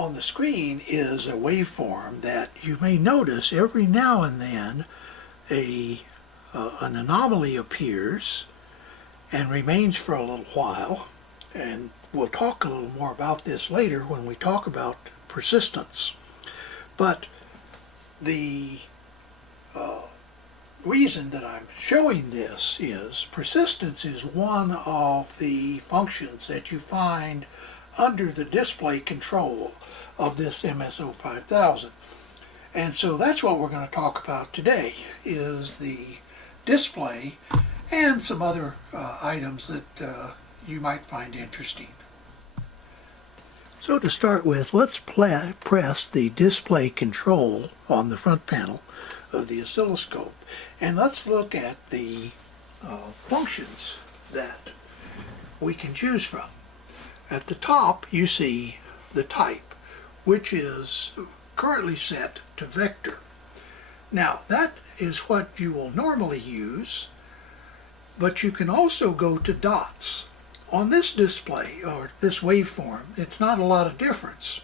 On the screen is a waveform that you may notice every now and then an anomaly appears and remains for a little while, and we'll talk a little more about this later when we talk about persistence. But the reason that I'm showing this is persistence is one of the functions that you find under the display control of this MSO5000. And so that's what we're going to talk about today, is the display and some other items that you might find interesting. So to start with, let's press the display control on the front panel of the oscilloscope, and let's look at the functions that we can choose from. At the top you see the type, which is currently set to vector. Now that is what you will normally use, but you can also go to dots. On this display, or this waveform, it's not a lot of difference.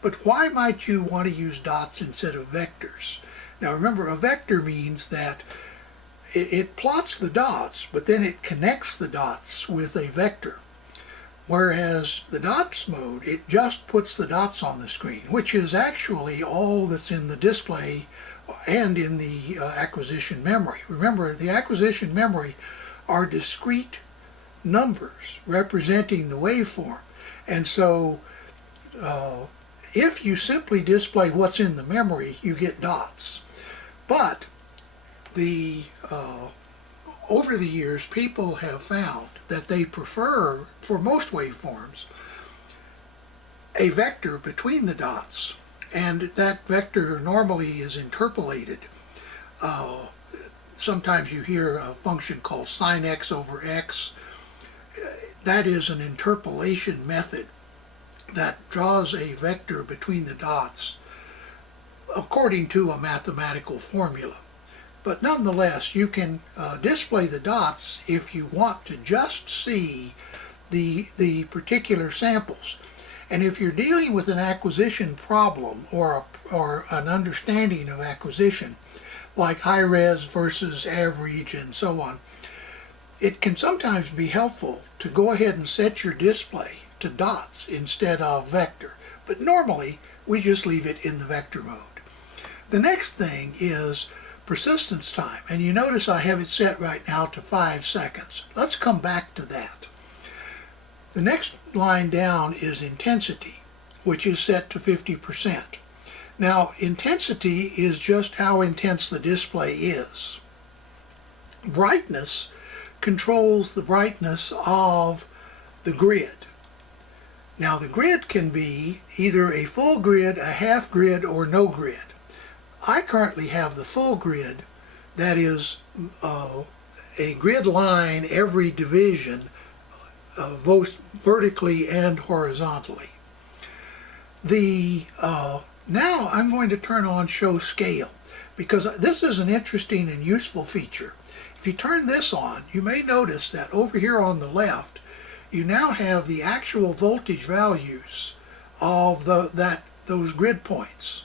But why might you want to use dots instead of vectors? Now remember, a vector means that it plots the dots, but then it connects the dots with a vector. Whereas the dots mode, it just puts the dots on the screen, which is actually all that's in the display and in the acquisition memory. Remember, the acquisition memory are discrete numbers representing the waveform. And so if you simply display what's in the memory, you get dots. But over the years, people have found that they prefer, for most waveforms, a vector between the dots, and that vector normally is interpolated. Sometimes you hear a function called sin x over x. That is an interpolation method that draws a vector between the dots according to a mathematical formula. But nonetheless, you can display the dots if you want to just see the particular samples. And if you're dealing with an acquisition problem or an understanding of acquisition, like high res versus average and so on, it can sometimes be helpful to go ahead and set your display to dots instead of vector. But normally, we just leave it in the vector mode. The next thing is persistence time, and you notice I have it set right now to 5 seconds. Let's come back to that. The next line down is intensity, which is set to 50%. Now, intensity is just how intense the display is. Brightness controls the brightness of the grid. Now, the grid can be either a full grid, a half grid, or no grid. I currently have the full grid, that is a grid line every division, both vertically and horizontally. Now I'm going to turn on Show Scale, because this is an interesting and useful feature. If you turn this on, you may notice that over here on the left, you now have the actual voltage values of those grid points.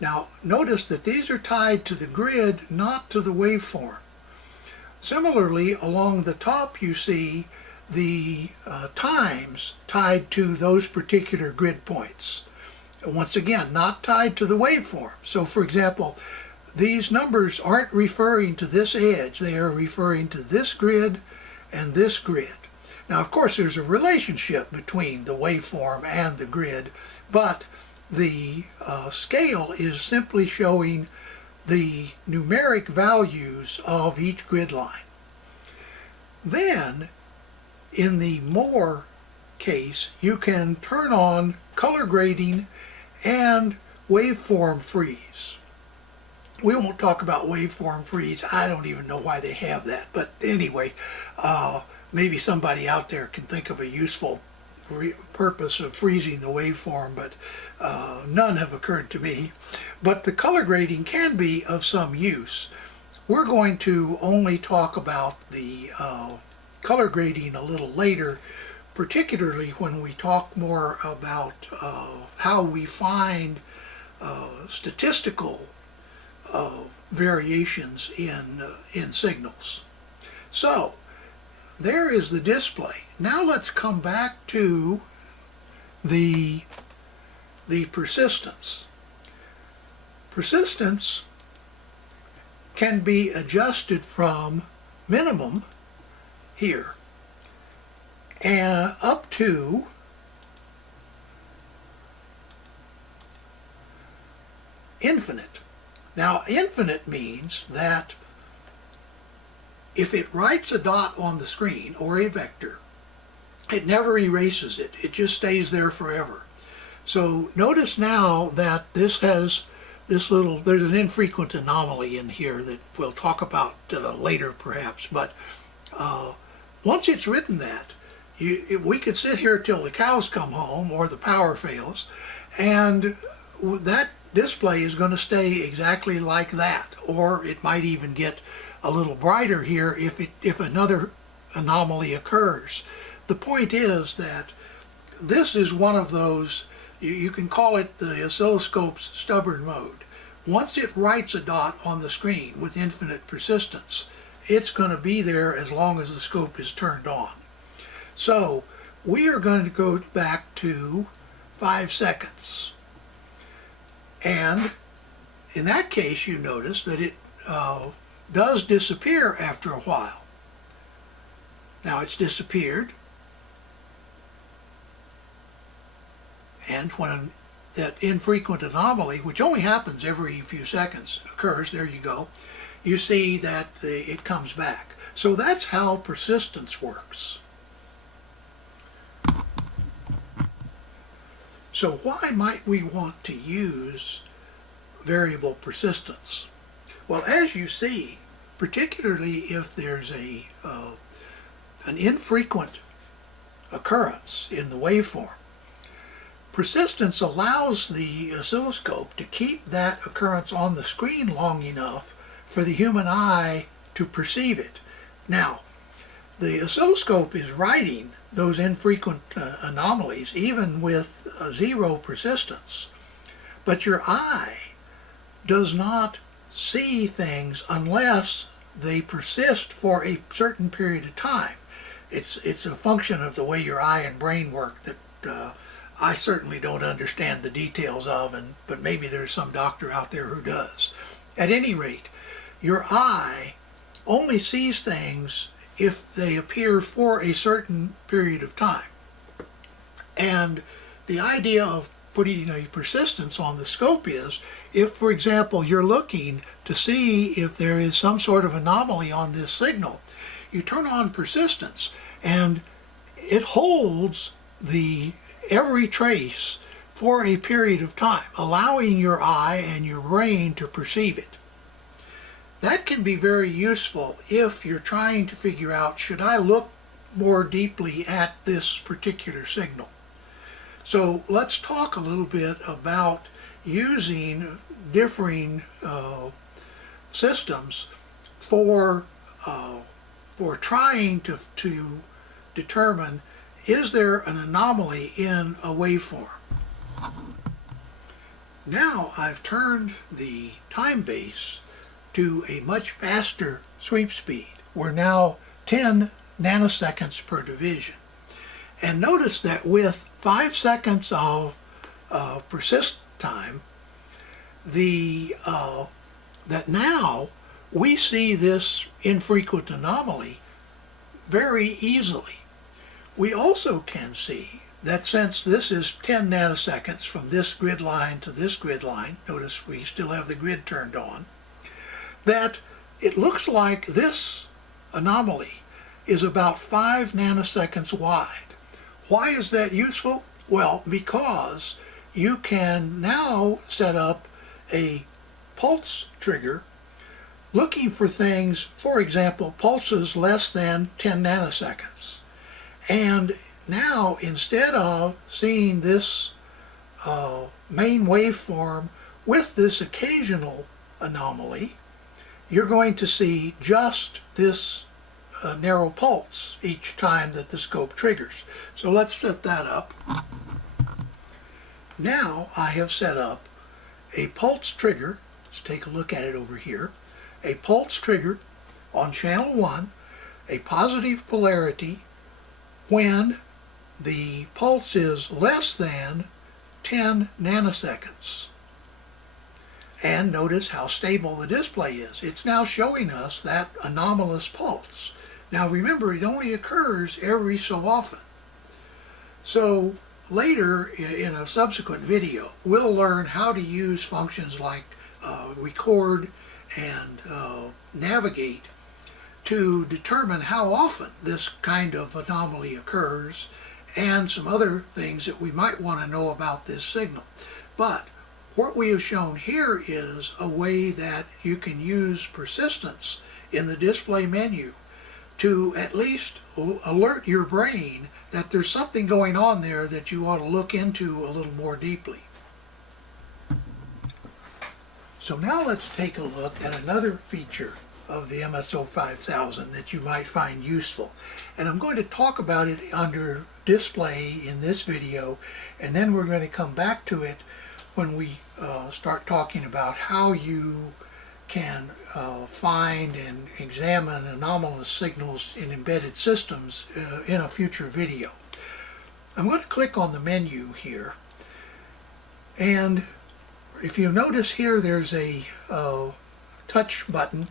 Now notice that these are tied to the grid, not to the waveform. Similarly, along the top you see the times tied to those particular grid points. Once again, not tied to the waveform. So for example, these numbers aren't referring to this edge, they are referring to this grid and this grid. Now of course there's a relationship between the waveform and the grid, but the scale is simply showing the numeric values of each grid line. Then, in the More case, you can turn on color grading and waveform freeze. We won't talk about waveform freeze. I don't even know why they have that. But anyway, maybe somebody out there can think of a useful purpose of freezing the waveform, but none have occurred to me. But the color grading can be of some use. We're going to only talk about the color grading a little later, particularly when we talk more about how we find statistical variations in signals. So there is the display. Now let's come back to the persistence. Persistence can be adjusted from minimum here and up to infinite. Now, infinite means that if it writes a dot on the screen or a vector, it never erases it. It just stays there forever. So notice now that this has this little, there's an infrequent anomaly in here that we'll talk about later perhaps, but once it's written that, we could sit here till the cows come home or the power fails, and that display is going to stay exactly like that, or it might even get a little brighter here if another anomaly occurs. The point is that this is one of those, you can call it the oscilloscope's stubborn mode. Once it writes a dot on the screen with infinite persistence, it's going to be there as long as the scope is turned on. So we are going to go back to 5 seconds. And in that case, you notice that it does disappear after a while. Now it's disappeared. And when that infrequent anomaly, which only happens every few seconds, occurs, there you go, you see that it comes back. So that's how persistence works. So why might we want to use variable persistence? Well, as you see, particularly if there's an infrequent occurrence in the waveform, persistence allows the oscilloscope to keep that occurrence on the screen long enough for the human eye to perceive it. Now, the oscilloscope is writing those infrequent anomalies even with zero persistence, but your eye does not see things unless they persist for a certain period of time. It's a function of the way your eye and brain work that I certainly don't understand the details of, but maybe there's some doctor out there who does. At any rate, your eye only sees things if they appear for a certain period of time. And the idea of putting a persistence on the scope is, if, for example, you're looking to see if there is some sort of anomaly on this signal, you turn on persistence and it holds every trace for a period of time, allowing your eye and your brain to perceive it. That can be very useful if you're trying to figure out, should I look more deeply at this particular signal? So let's talk a little bit about using differing systems for trying to determine, is there an anomaly in a waveform? Now I've turned the time base to a much faster sweep speed. We're now 10 nanoseconds per division. And notice that with 5 seconds of persist time, that now we see this infrequent anomaly very easily. We also can see that since this is 10 nanoseconds from this grid line to this grid line, notice we still have the grid turned on, that it looks like this anomaly is about 5 nanoseconds wide. Why is that useful? Well, because you can now set up a pulse trigger looking for things, for example, pulses less than 10 nanoseconds. And now, instead of seeing this main waveform with this occasional anomaly, you're going to see just this narrow pulse each time that the scope triggers. So let's set that up. Now I have set up a pulse trigger. Let's take a look at it over here. A pulse trigger on channel 1, a positive polarity when the pulse is less than 10 nanoseconds. And notice how stable the display is. It's now showing us that anomalous pulse. Now remember, it only occurs every so often. So later in a subsequent video, we'll learn how to use functions like record and navigate to determine how often this kind of anomaly occurs, and some other things that we might want to know about this signal. But what we have shown here is a way that you can use persistence in the display menu to at least alert your brain that there's something going on there that you ought to look into a little more deeply. So now let's take a look at another feature of the MSO5000 that you might find useful. And I'm going to talk about it under display in this video, and then we're going to come back to it when we start talking about how you can find and examine anomalous signals in embedded systems in a future video. I'm going to click on the menu here, and if you notice here there's a touch button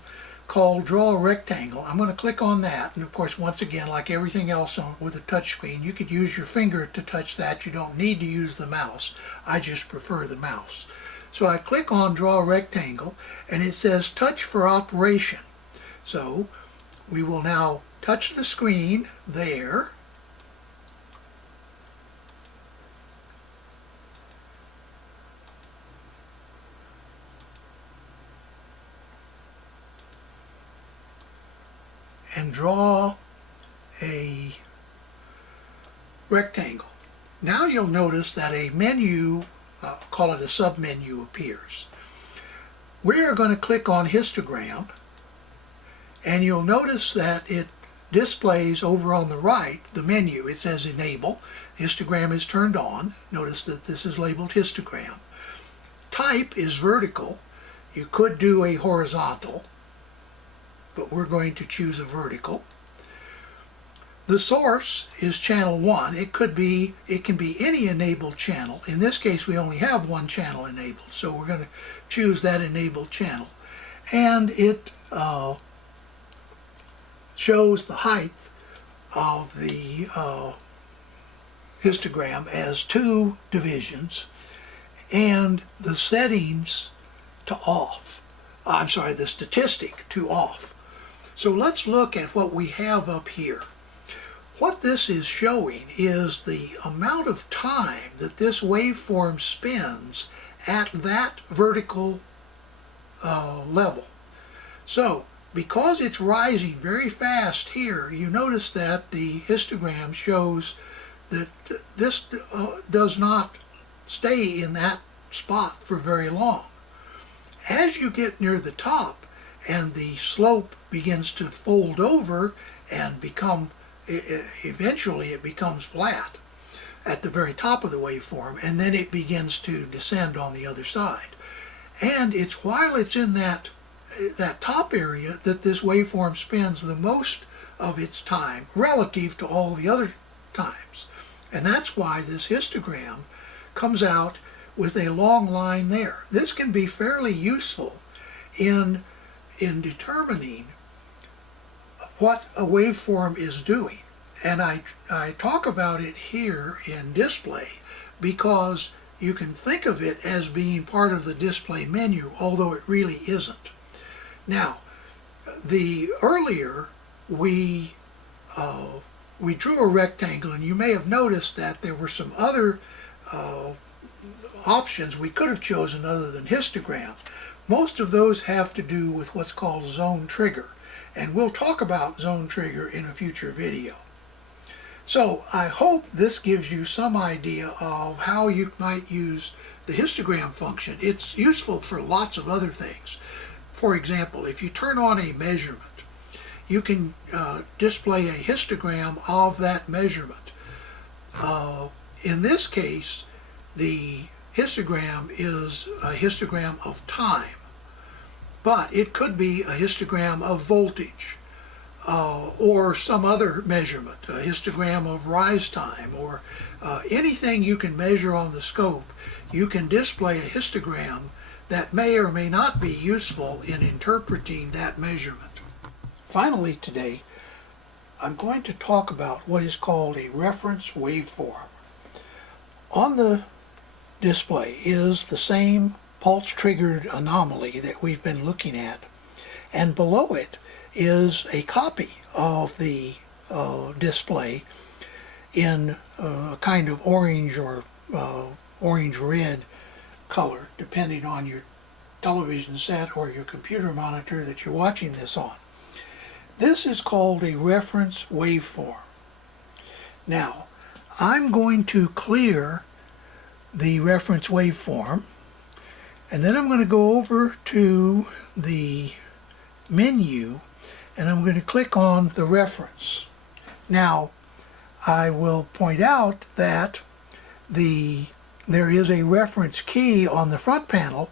called Draw a Rectangle. I'm going to click on that, and of course once again, like everything else with a touch screen, you could use your finger to touch that. You don't need to use the mouse. I just prefer the mouse. So I click on Draw a Rectangle, and it says Touch for Operation. So we will now touch the screen there, and draw a rectangle. Now you'll notice that a menu, call it a submenu, appears. We are going to click on Histogram, and you'll notice that it displays over on the right the menu. It says Enable. Histogram is turned on. Notice that this is labeled Histogram. Type is vertical. You could do a horizontal, but we're going to choose a vertical. The source is channel 1. It can be any enabled channel. In this case, we only have one channel enabled, so we're going to choose that enabled channel. And it shows the height of the histogram as 2 divisions, and the settings to off. I'm sorry, the statistic to off. So let's look at what we have up here. What this is showing is the amount of time that this waveform spends at that vertical level. So because it's rising very fast here, you notice that the histogram shows that this does not stay in that spot for very long. As you get near the top and the slope begins to fold over and become, eventually it becomes flat at the very top of the waveform, and then it begins to descend on the other side. And it's while it's in that top area that this waveform spends the most of its time relative to all the other times. And that's why this histogram comes out with a long line there. This can be fairly useful in determining what a waveform is doing. And I talk about it here in display because you can think of it as being part of the display menu, although it really isn't. Now, earlier we drew a rectangle, and you may have noticed that there were some other options we could have chosen other than histogram. Most of those have to do with what's called zone trigger, and we'll talk about zone trigger in a future video. So I hope this gives you some idea of how you might use the histogram function. It's useful for lots of other things. For example, if you turn on a measurement, you can display a histogram of that measurement. In this case, the histogram is a histogram of time, but it could be a histogram of voltage or some other measurement, a histogram of rise time, or anything you can measure on the scope. You can display a histogram that may or may not be useful in interpreting that measurement. Finally today, I'm going to talk about what is called a reference waveform. On the display is the same pulse-triggered anomaly that we've been looking at, and below it is a copy of the display in a kind of orange or orange-red color, depending on your television set or your computer monitor that you're watching this on. This is called a reference waveform. Now, I'm going to clear the reference waveform, and then I'm going to go over to the menu and I'm going to click on the reference. Now, I will point out that there is a reference key on the front panel.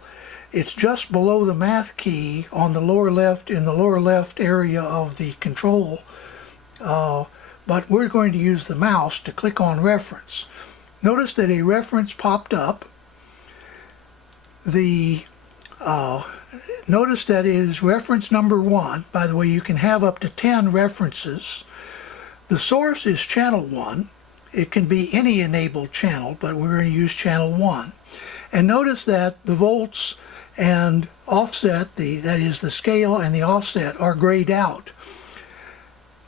It's just below the math key on the lower left, in the lower left area of the control, but we're going to use the mouse to click on reference. Notice that a reference popped up. Notice that it is reference number 1. By the way, you can have up to 10 references. The source is channel 1. It can be any enabled channel, but we're going to use channel 1. And notice that the volts and offset, that is the scale and the offset, are grayed out.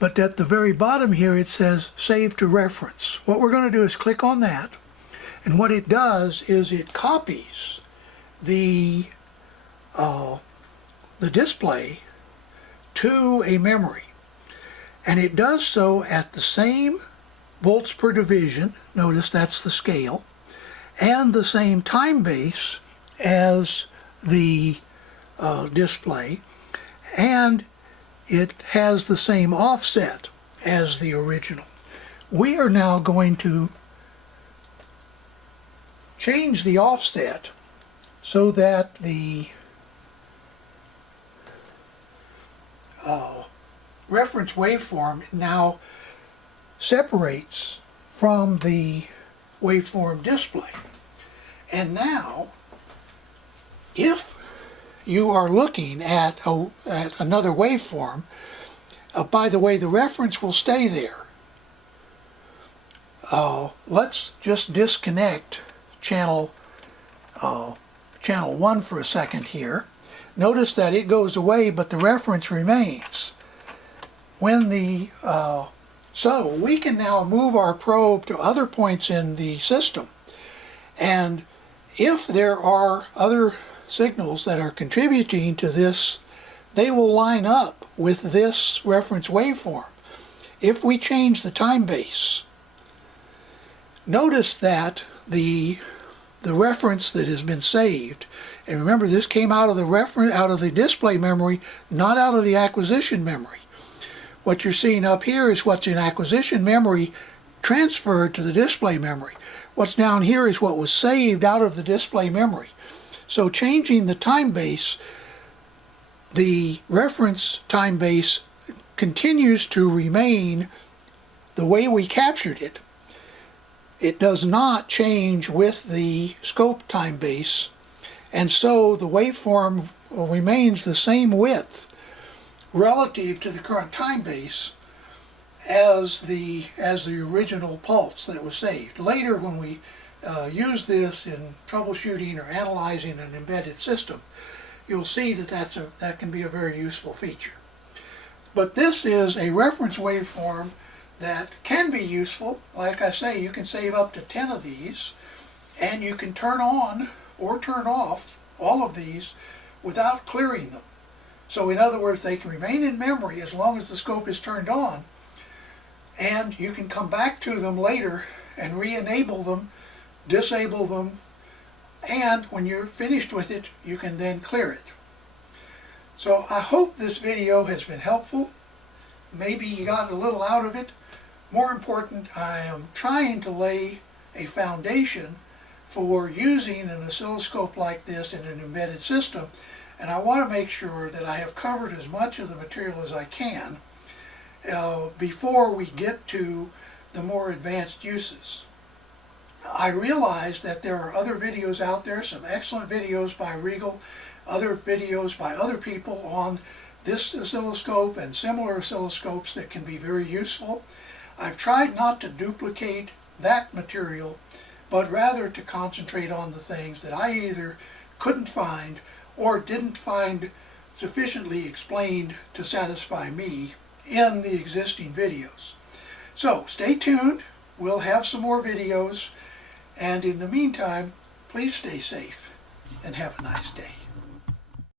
But at the very bottom here it says save to reference. What we're going to do is click on that, and what it does is it copies the display to a memory, and it does so at the same volts per division, notice that's the scale, and the same time base as the display, and it has the same offset as the original. We are now going to change the offset so that the reference waveform now separates from the waveform display. And now, if you are looking at another waveform, by the way, the reference will stay there. Let's just disconnect channel 1 for a second here. Notice that it goes away, but the reference remains. So we can now move our probe to other points in the system, and if there are other signals that are contributing to this, they will line up with this reference waveform. If we change the time base, notice that the reference that has been saved, and remember this came out of the display memory, not out of the acquisition memory. What you're seeing up here is what's in acquisition memory transferred to the display memory. What's down here is what was saved out of the display memory. So changing the time base, the reference time base continues to remain the way we captured it. It does not change with the scope time base, and so the waveform remains the same width relative to the current time base as the original pulse that was saved. Later, when we use this in troubleshooting or analyzing an embedded system, you'll see that that can be a very useful feature. But this is a reference waveform that can be useful. Like I say, you can save up to 10 of these, and you can turn on or turn off all of these without clearing them. So in other words, they can remain in memory as long as the scope is turned on, and you can come back to them later and re-enable them, disable them, and when you're finished with it, you can then clear it. So I hope this video has been helpful. maybe you got a little out of it. More important, I am trying to lay a foundation for using an oscilloscope like this in an embedded system, and I want to make sure that I have covered as much of the material as I can before we get to the more advanced uses. I realize that there are other videos out there, some excellent videos by Rigol, other videos by other people on this oscilloscope and similar oscilloscopes that can be very useful. I've tried not to duplicate that material, but rather to concentrate on the things that I either couldn't find or didn't find sufficiently explained to satisfy me in the existing videos. So stay tuned, we'll have some more videos, and in the meantime, please stay safe and have a nice day.